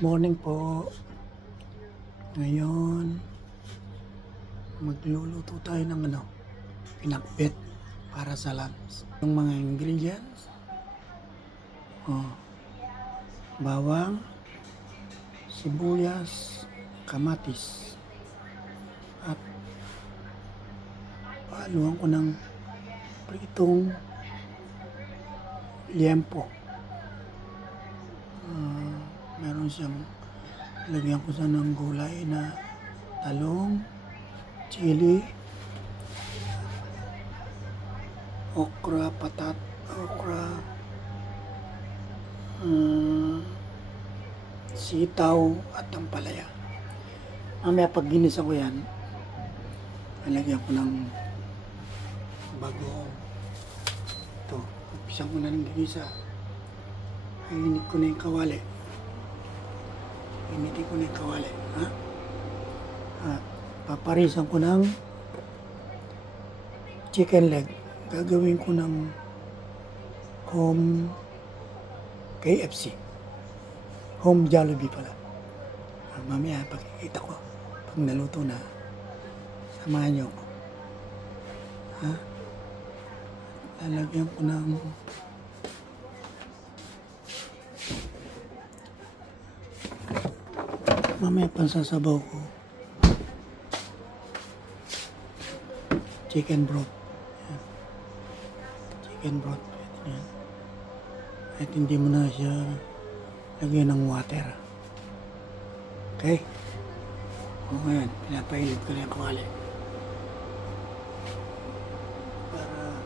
Morning po. Ngayon, magluluto tayo ng pinakbet para sa lunch. Yung mga ingredients, bawang, sibuyas, kamatis, at pahaluan ko ng pritong liempo. Meron siyang lagyan ko sa ng gulay na talong, chili, okra, sitaw at ampalaya. Mamaya pag ginisa ko yan, lalagyan ko ng bagoong. Ito, umpisa ko na ng ginisa. Init ko na yung kawali. Initin ko na yung kawali. At paparisan ko ng chicken leg. Gagawin ko ng home KFC. Home Jollibee pala. Mamaya pakikita ko pag naluto na. Samahan niyo ako. Lalagyan ko ng mamaya pansasabaw ko chicken broth. Yan. Chicken broth. Yan. At hindi mo na siya lagyan ng water. Okay? O ngayon, pinapainit ko na yung kawali. Para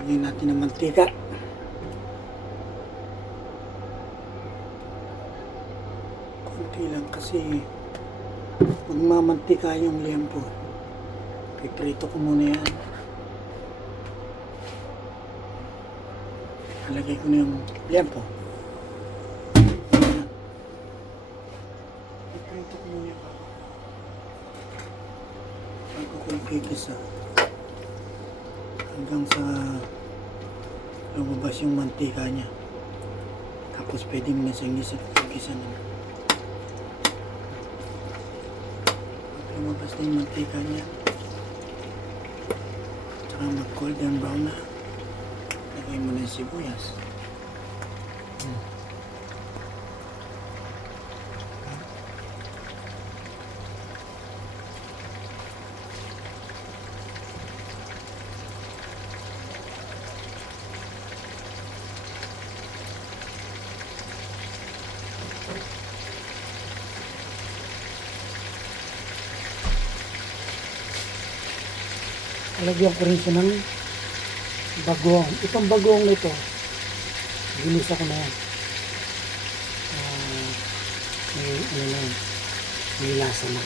lagyan natin ng mantika. Kunti lang kasi magmamantika yung liempo. Piprito ko muna yan. Nalagay ko na yung liempo. Piprito ko muna yan bago ko ikikisa hanggang sa lumabas yung mantika niya. Tapos pwede mo na siyang igisa na. Lumabas na yung mantika niya. Tsaka mag-golden brown na. Lagay mo na yung sibuyas. Lagyan ko rin siya ng bagoong. Itong bagoong na ito, ginisa ko na yan. May lasa na.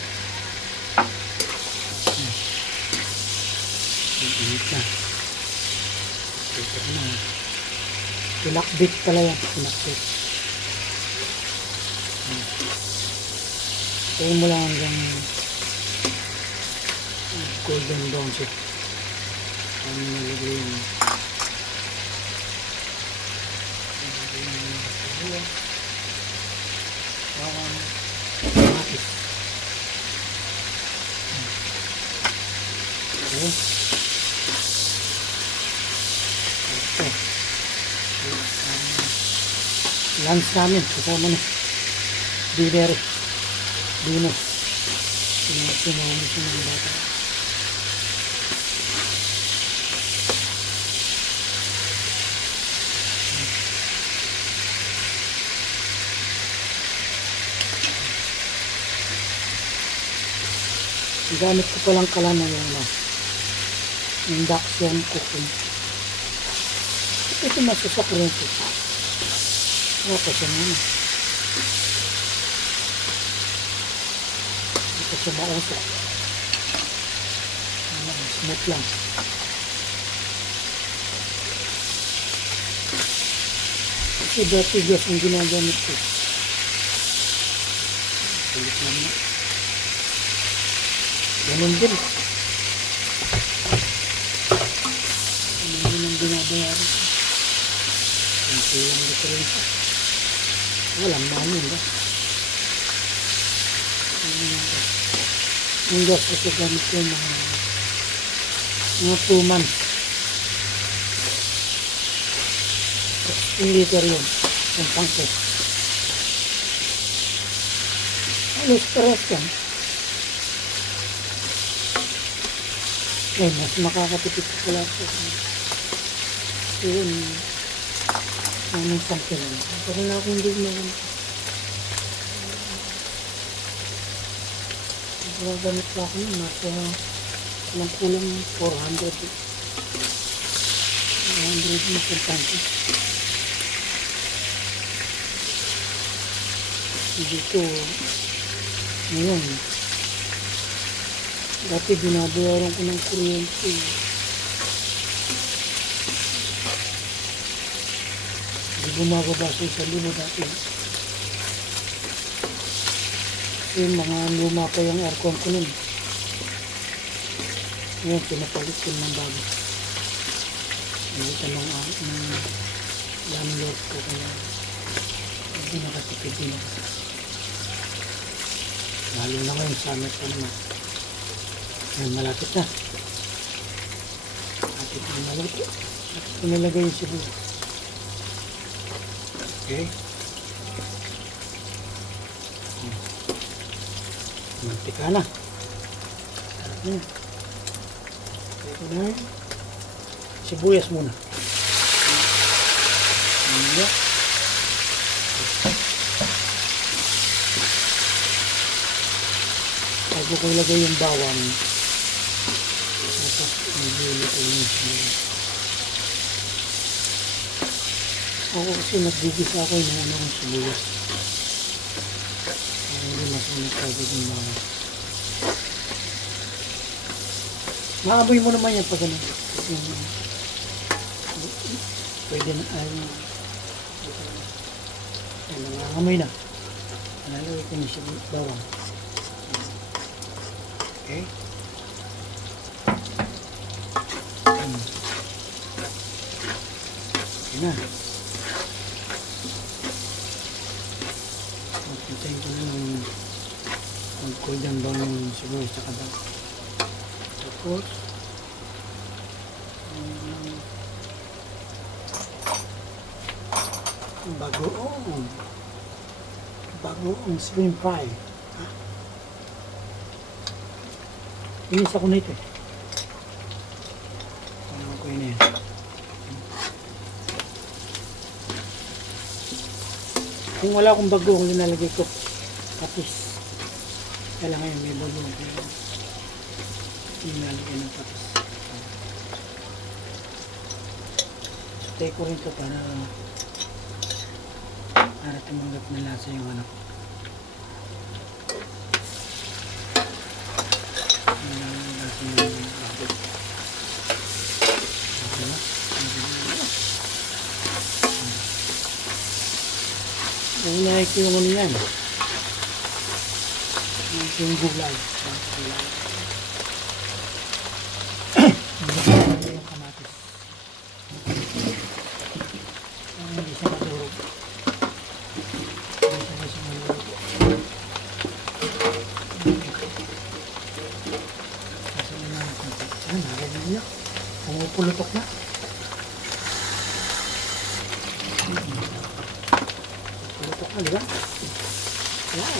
Init na. Ito na. Pinakbit pala yan. Pinakbit. Tayo mo lang hanggang golden brown siya. Ano nalagay yun? Bawang, kamatis. Okay. Ito. Lunch namin. Kasama na. Dinner. Sinawami siya ng bata. Gamit ko palang kalana yung induction cooking. Ito masasak rin ito. Tapos yan. Ito sa maosa. Smooth lang. Kasi tigas yung ginagamit ko. Kulit lang na. Ganun din. Ganun din ang binabayaran. Kunti lang diferensya. Walang namin ba? Yung gas kasi gamit ko mga 2 months. 16 liter yun. Yung tangke. Alos pares yan. Eh, mas makakatipid ko pala ito. Yun. Anong tangke lang. Pero na ako hindi naman. Gamit pa ako nun. Nasa lang kulang 400. 400 na sa tangke. Dito, ngayon, dati binabayaran ko ng kuryente. Hindi bumababa sa 1,000 dati. Kasi mga luma pa yung aircon ko nun. Ngayon, pinapalit ko ng bago. Ito ng landlord ko kaya hindi nakatipid din ako. Lalo na ngayon, summer pa naman. Ngayon, malapit na. Malapit na malapit. At pinalagay yung sibuyas. Okay. Mantika na. Sarap na. Ito na yun. Sibuyas muna. Ayan. Bago ko ilagay yung bawang, dapat nag-iulito yung sibuyas. Ako kasi nagbibisa ako yung ng sibuyas. Hindi masunod kagad yung bawang. Maamoy mo naman yan pag ano. Pwede na nangangamoy na. Nalagay ko na siya bawang. Okay. Okay na. Magpintayin ko na ng mag-cool down ba ng sibuyas sa kabang. Tapos bagoong shrimp fry. Inis ako na ito eh. Parang ako yun yan. Kung wala akong bagoong linalagay ko tapos kailangan yung may bagoong linalagay ng tapos stay ko rin ito para tumanggap na lasa yung anak. Unahin ko yung ano yan. Yung gulay. Yung kamatis. Hindi siya madurog. Hindi siya madurog. Kasi yun ang kontak. Yan, narinig niya. Pumupulutok na. Pulutok na, di ba? Wow.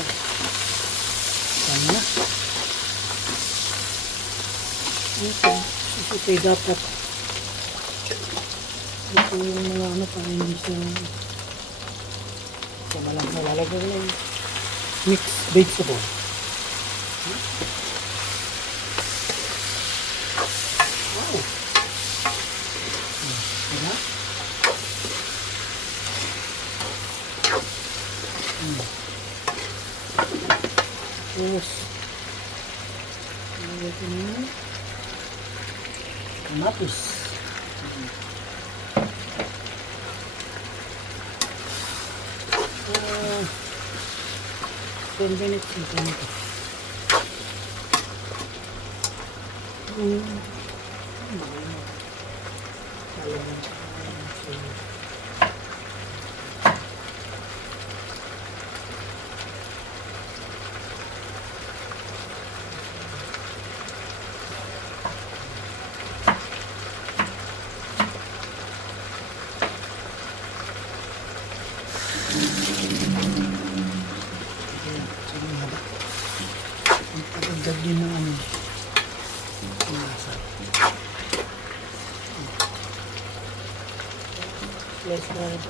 Yan na. Ito, susutay dapat. Ito yung mga ano para hindi siya malang nalalagay na yung mixed vegetable. Wow. Diba? Tapos ilagay ko na kamatis. 10 minutes ito nito. din ng ano. Ang lasa. Let's try ito.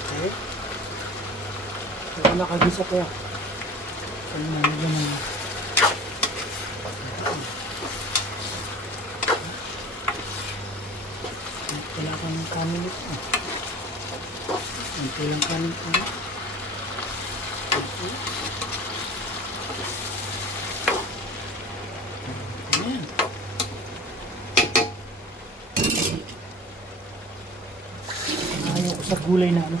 Okay. Ito nakagisa ko yan. Ano na nilagyan ng wala kang kanin ito. Ito lang kanin ito. Ayan. Ayaw ko sa gulay na ano.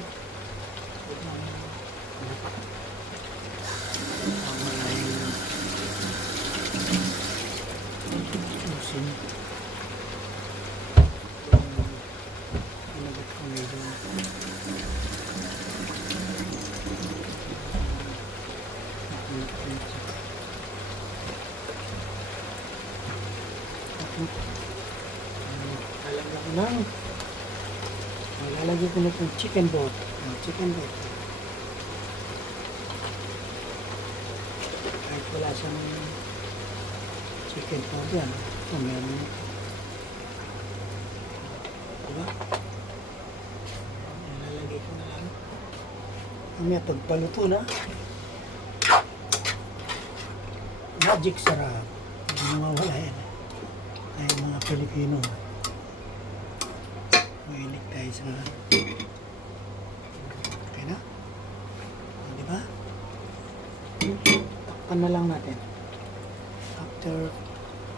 Lalagyan ko na itong chicken broth. Chicken broth. Kahit wala siyang chicken broth yan. Ito meron ito. Diba? Lalagay ko na lang. Mamaya pagpaluto na. Magic sarap. Hindi mawawala yan. Ay mga Pilipino. Mahilig tayo sa okay na? O, diba? Takpan na lang natin. After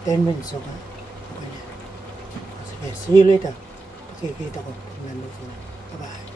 10 minutes, okay? Okay na. Sige, see you later. Pakikita ko. Nandito na. Bye-bye.